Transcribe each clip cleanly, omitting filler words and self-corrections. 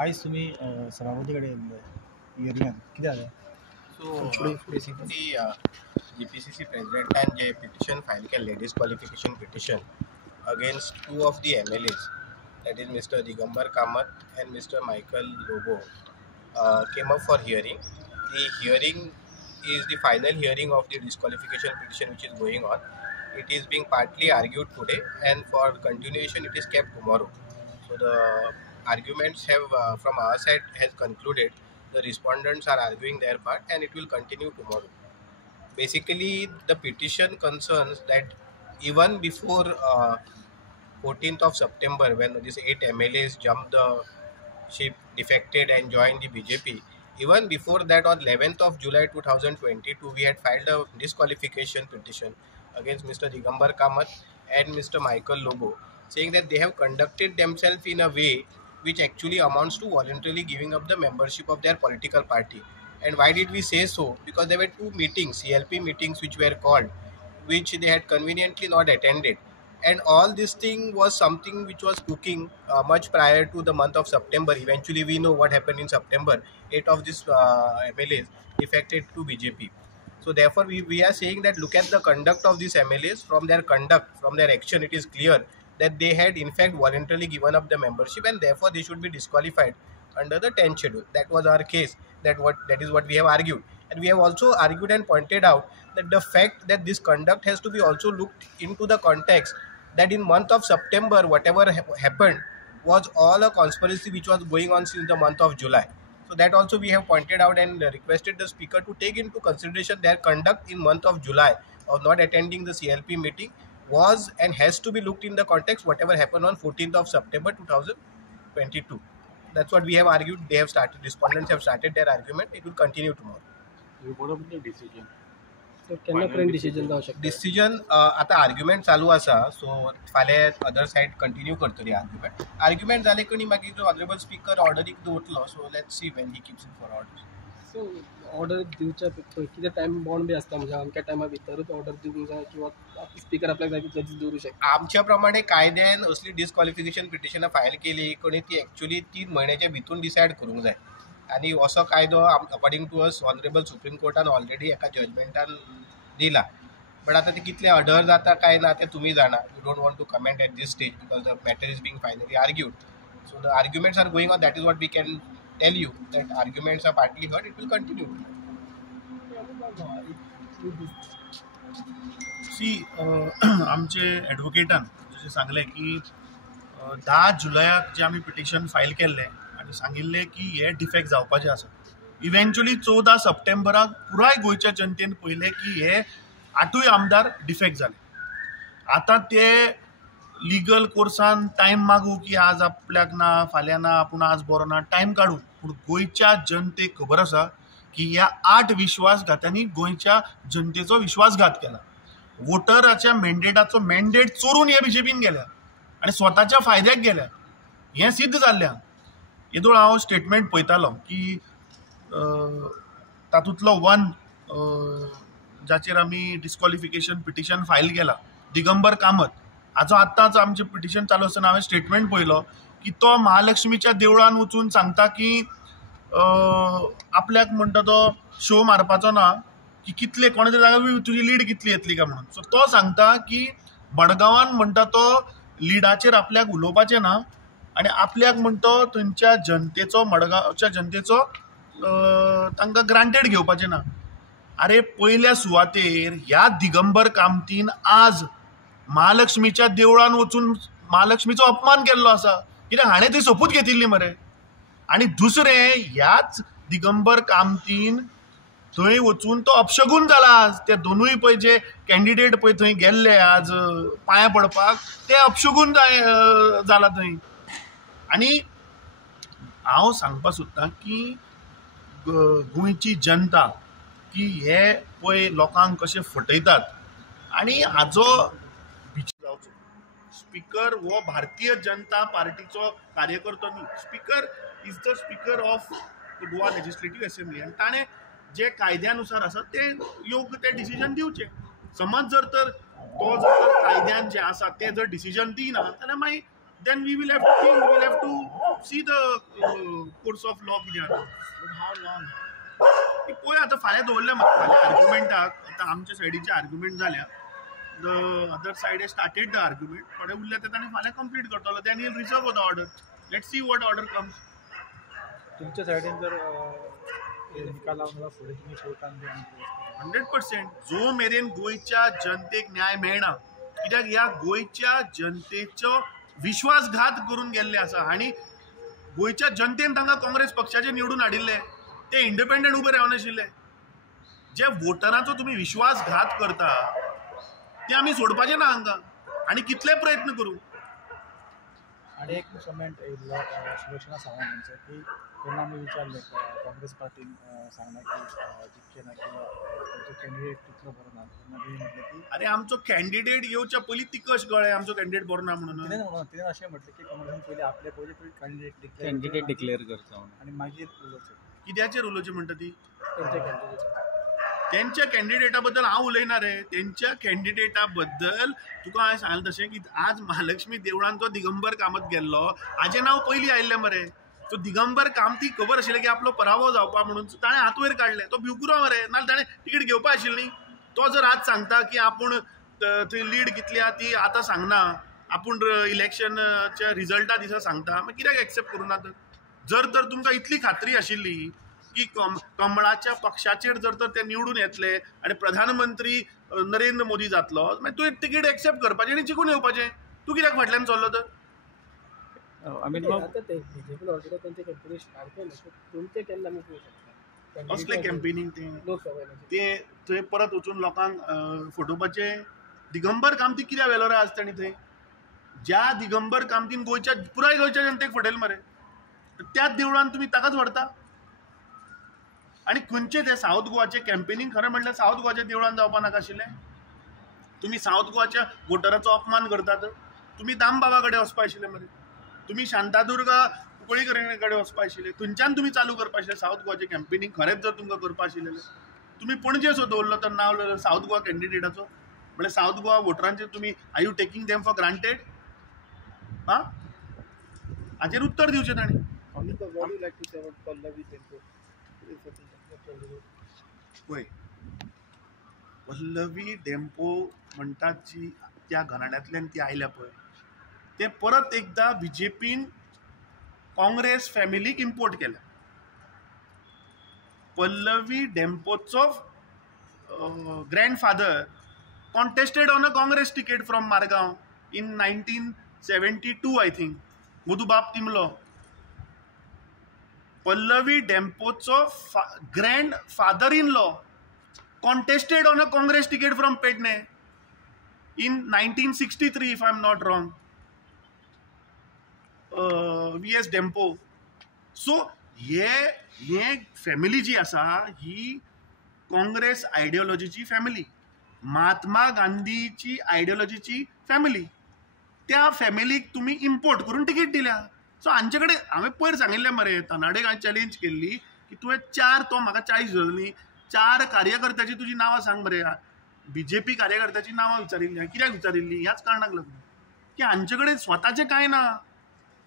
आयज तुमी सभापती कडेन हियरिंगान कितें जालें? So basically, GPCC president and a petition filed a ladies qualification petition against two of the MLAs, that is Mr. Digambar Kamath and Mr. Michael Lobo, came up for hearing. The hearing is the final hearing of the disqualification petition which is going on. It is being partly argued today, and for continuation it is kept tomorrow. So the arguments have from our side has concluded. The respondents are arguing their part, and it will continue tomorrow. Basically, the petition concerns that even before 14th of September, when these 8 MLAs jumped the ship, defected and joined the BJP, even before that, on 11th of July 2022, we had filed a disqualification petition against Mr. Digambar Kamath and Mr. Michael Lobo, saying that they have conducted themselves in a way which actually amounts to voluntarily giving up the membership of their political party. And why did we say so? Because there were two meetings, CLP meetings, which were called, which they had conveniently not attended. And all this thing was something which was cooking much prior to the month of September. Eventually, we know what happened in September. 8 of these MLAs defected to BJP. So therefore, we are saying that look at the conduct of these MLAs. From their conduct, from their action, it is clear that they had in fact voluntarily given up the membership, and therefore they should be disqualified under the 10th schedule. That was our case. That is what we have argued. And we have also argued and pointed out that the fact that this conduct has to be also looked into the context that in month of September, whatever happened was all a conspiracy which was going on since the month of July. So that also we have pointed out and requested the speaker to take into consideration their conduct in month of July of not attending the CLP meeting was and has to be looked in the context whatever happened on 14th of September 2022. That's what we have argued. They have started, respondents have started their argument. It will continue tomorrow. What about the decision? So केन्ना पर्यंत decision जावं शकता? Decision आता argument चालू आसा, so फाल्यां other side continue करतली argument जाले की मागीर जो ऑनरेबल स्पीकर ऑर्डरीक दवरतलो. So let's see when he keeps it for order. So order दिवच्या कितें टायम बॉन्ड बी आसता, म्हणजे अमक्या टायमा भितरूच ऑर्डर दिवंक जाय किंवा स्पीकर आपल्याक जाय तितले दीस दवरूं शकता? आमच्या प्रमाणे कायद्यान असली डिस्क्वॉलिफिकेशन पिटिशनां फायल केली कोणी ती एक्चुअली 3 म्हयन्याच्या भितून डिसायड करूंक जाय. आनी असो कायदो according to us honourable supreme कोर्टान ऑलरेडी एका जजमेंटान दिला. बट आता ते कितले अडर जाता काय ना ते तुम्ही जाणा. You don't want to comment at this stage because the matter is being finally argued. So the arguments are going on. That is what we can tell you that arguments are partly heard. It will continue. See आमचे एडवोकेटान जशें सांगलें की 10 जुलयाक जे आमी petition file केल्लें आनी सांगिल्लें की हे डिफेक्ट जावपाचें आसा. इव्हेंच्युअली 14 सप्टेंबराक पुराय गोंयच्या जनतेन पळयलें की हे 8 आमदार डिफेक्ट जाले. आतां ते लिगल कोर्सान टायम मागू की आज आपल्याक ना, फाल्यां ना, आपूण आज बरो ना, टायम काडू. पूण गोंयच्या जनतेक खबर आसा की ह्या 8 विश्वासघात्यांनी गोंयच्या जनतेचो विश्वासघात केला. वोटराच्या मॅन्डेट चोरून हे बीजेपीन गेल्या आनी स्वताच्या फायद्याक गेल्या. हें सिद्ध जाल्लें. येदोळ हांव स्टेटमेंट पळयतालो की तातूंतलो वन जाचेर आमी डिस्क्वॉलिफिकेशन पिटिशन फायल केला, दिगंबर कामत, हाचो आत्ताच आमचें पिटिशन चालू आसतना हांवें स्टेटमेंट पळयलो की तो महालक्ष्मीच्या देवळान वचून सांगता की आपल्याक म्हणटा तो शो मारपाचो ना की कितले कोणे तरी जाग्यार तुजी लीड कितली येतली काय म्हणून. सो तो सांगता की मडगांवान म्हणटा तो लिडाचेर आपल्याक उलोवपाचें ना आनी आपल्याक म्हणतो थंयच्या जनतेचो, मडगांवच्या जनतेचो तांकां ग्रांटेड घेवपाचें ना. अरे पयल्या सुवातेर ह्या दिगंबर कामतीन आज महालक्ष्मीच्या देवळान वचून महालक्ष्मीचो अपमान केल्लो आसा. कित्याक हाणें ती सोपूत घेतिल्ली मरे. आनी दुसरें, ह्याच दिगंबर कामतीन थंय वचून तो अपशगून जाला. ते दोनूय पळय जे कॅन्डिडेट पळय थंय गेल्ले आज पांयां पडपाक, ते अपशगून जाला थंय. आनी हांव सांगपाक सोदतां की गोंयची जनता की हे पळय लोकांक कशे फटयतात आनी हाजो विचार जावचो. स्पीकर हो भारतीय जनता पार्टीचो कार्यकर्तो न्ही. Speaker is the speaker of the Goa legislative assembly आनी ताणें जे कायद्यानुसार आसा ते योग्य ते डिसिजन दिवचें. समज जर तर तो जर कायद्यान जे आसा ते जर डिसिजन दिना जाल्यार मागीर then we will have to see the course of law कितें जाता बट हाव लॉंग पळय आतां फाल्यां दवरल्या म्हाका फाल्यां आर्ग्युमेंटाक आतां आमच्या सायडीचे आर्ग्युमेंट जाल्या the other side started the argument थोडे उरल्या ते ताणें फाल्यां कंप्लीट करतलो then he'll reserve the order let see what order comes तुमच्या सायडीन जर निकाल लावन जाल्यार फुडें तुमी कोर्टान बी आनी 100% जो मेरेन गोंयच्या जनतेक न्याय मेळना कित्याक ह्या गोंयच्या जनतेचो विश्वासघात करून गेल्ले आसा आनी गोंयच्या जनतेन तांकां काँग्रेस पक्षाचे निवडून हाडिल्ले ते इंडिपेंडंट उबे रावनाशिल्ले जे वोटरांचो तुमी विश्वासघात करता ते आमी सोडपाचें ना हांकां आनी कितले प्रयत्न करूं आणि एक कमेंट येयल्लो सुलक्षणा सावंत यांचं की तेन्ना आमी विचारले काँग्रेस पार्टीन सांगना की जिखचे ना किंवा त्यांचो कॅन्डिडेट तितलो बरो ना तेन्ना तेणी म्हटलें की अरे आमचो कॅन्डिडेट येवच्या पयलीं ती कश कळ्ळें आमचो कॅन्डिडेट बरो ना म्हणून तिणें अशें म्हटलें की काँग्रेसीन पयलीं आपले पयलीं कॅन्डिडेट कॅन्डिडेट डिक्लेअर करता आनी मागीर उलोवचें कित्याचेर उलोवची म्हणटा ती त्यांचे कॅन्डिडेट त्यांच्या कॅन्डिडेटा बद्दल हांव उलयना रे त्यांच्या कॅन्डिडेटा बद्दल तुका हांवें सांगलें तशें की आज महालक्ष्मी देवळान तो दिगंबर कामत गेल्लो हाजें नांव पयलीं आयिल्लें मरे तो दिगंबर कामती खबर आशिल्लें की आपलो पराभव जावपा म्हणून ताणें हात वयर काडलें तो भिवकुरो मरे नाल्यार ताणें टिकेट घेवपा आशिल्ली न्ही तो जर आज सांगता की आपूण थंय लीड कितली आहा ती आतां सांगना आपूण इलेक्शनच्या रिजल्टा दिसा सांगता मागीर कित्याक एक्सेप्ट करूं ना जर तर तुमकां इतली खात्री आशिल्ली की कमळाच्या पक्षाचेर जर तर ते निवडून येतले आनी प्रधानमंत्री नरेंद्र मोदी जातलो मागीर तुवें तिकीट एक्सेप्ट करपाचें आनी जिखून येवपाचें तूं कित्याक फाटल्यान चल्लो तर अमित भाऊ आता ते बीजेपी ऑलरेडी त्यांचे कॅम्पेन स्टार्ट केलं तुमचे केन्ना आमी पळोवं शकता असलें कॅम्पेनींग तें लोकसभेला ते थंय परत वचून लोकांक फटोवपाचें दिगंबर कामती कित्याक व्हेलो रे आज ताणी थंय ज्या दिगंबर कामतीन गोंयच्या पुराय गोंयच्या जनतेक फटयलें मरे त्याच देवळान तुमी ताकाच व्हरता आनी खंयचे ते सावथ गोवाचे कॅम्पेनींग खरें म्हणल्यार सावथ गोवाच्या देवळान जावपा नाका आशिल्लें तुमी सावथ गोवाच्या वोटराचो अपमान करतात तुमी दामबाबा कडेन वचपा आशिल्ले मरे तुमी शांतादुर्गा कुंकळी कडेन वचपा आशिल्ले थंयच्यान तुमी चालू करपा आशिल्लें सावथ गोवाचें कॅम्पेनींग खरेंच जर तुमकां करपा आशिल्लें तुमी पणजे असो दवरलो तर नांव सावथ गोवा कॅन्डिडेटाचो म्हळ्यार सावथ गोवा वोटरांचेर तुमी are you taking them for granted हां हाचेर उत्तर दिवचें ताणें पळय पल्लवी डेम्पो म्हणटात जी त्या घराण्यांतल्यान ती आयल्या पळय ते परत एकदा बीजेपीन काँग्रेस फॅमिलीक इम्पोर्ट केल्या पल्लवी डेम्पोचो grandfather contested on a Congress ticket from Margao in 1972 I think Madhubab Timblo Pallavi डेम्पोचो grandfather in law contested on a Congress ticket from Pernem in 1963 if I am not wrong VS Dempo so हे फॅमिली जी आसा ही काँग्रेस आयडियोलॉजीची फॅमिली महात्मा गांधीची आयडियोलॉजीची फॅमिली त्या फॅमिलीक तुमी इम्पोर्ट करून तिकीट दिल्या सो हांचे कडेन हांवें पयर सांगिल्लें मरे तरणाटेक हांवें चॅलेंज केल्ली की तुवें तो म्हाका 40 धरली 4 कार्यकर्त्याची तुजी नांवां सांग मरे बीजेपी कार्यकर्त्याची नांवां विचारिल्लीं कित्याक विचारिल्लीं ह्याच कारणाक लागून की हांचे कडेन स्वताचें कांय ना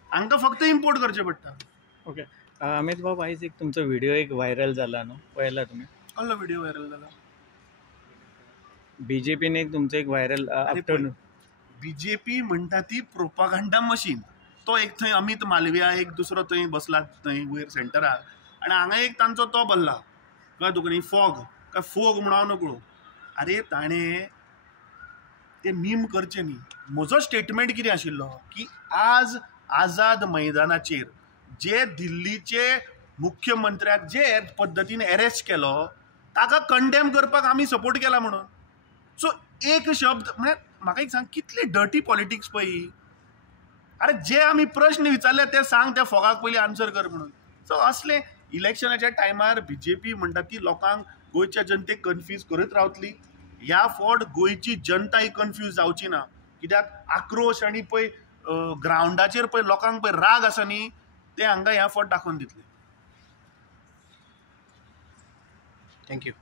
हांकां फक्त इम्पोर्ट करचें पडटा ओके अमित भाऊ आयज एक तुमचो व्हिडिओ एक व्हायरल जाला न्हू पळयला तुमी कसलो व्हिडिओ व्हायरल जाला बीजेपीन एक तुमचो एक व्हायरल आफ्टरनून बीजेपी म्हणटा ती प्रोपागंडा मशीन तो एक थंय अमित मालविया एक दुसरो थंय बसला थंय वयर सेंटराक आनी हांगा एक तांचो तो बसला कळ्ळें तुका न्ही फॉग काय फोग म्हणून हांव नकळो आरे ताणें ते मीम करचें न्ही म्हजो स्टेटमेंट कितें आशिल्लो की आज आझाद मैदानाचेर जे दिल्लीचे मुख्यमंत्र्याक जे पद्दतीन अरेस्ट केलो ताका कंडेम करपाक आमी सपोर्ट केला म्हणून सो एक शब्द म्हळ्यार म्हाका एक सांग कितली डर्टी पॉलिटिक्स पळय अरे जे आमी प्रश्न विचारले ते सांग त्या फोगाक पयलीं आन्सर कर म्हणून सो असले इलेक्शनाच्या टायमार बीजेपी म्हणटा ती लोकांक गोंयच्या जनतेक कन्फ्यूज करत रावतली ह्या फावट गोंयची जनता ही कन्फ्यूज जावची ना कित्याक आक्रोश आनी पळय ग्रावंडाचेर पळय लोकांक पळय राग आसा न्ही ते हांगा ह्या फावट दाखोवन दितले थँक्यू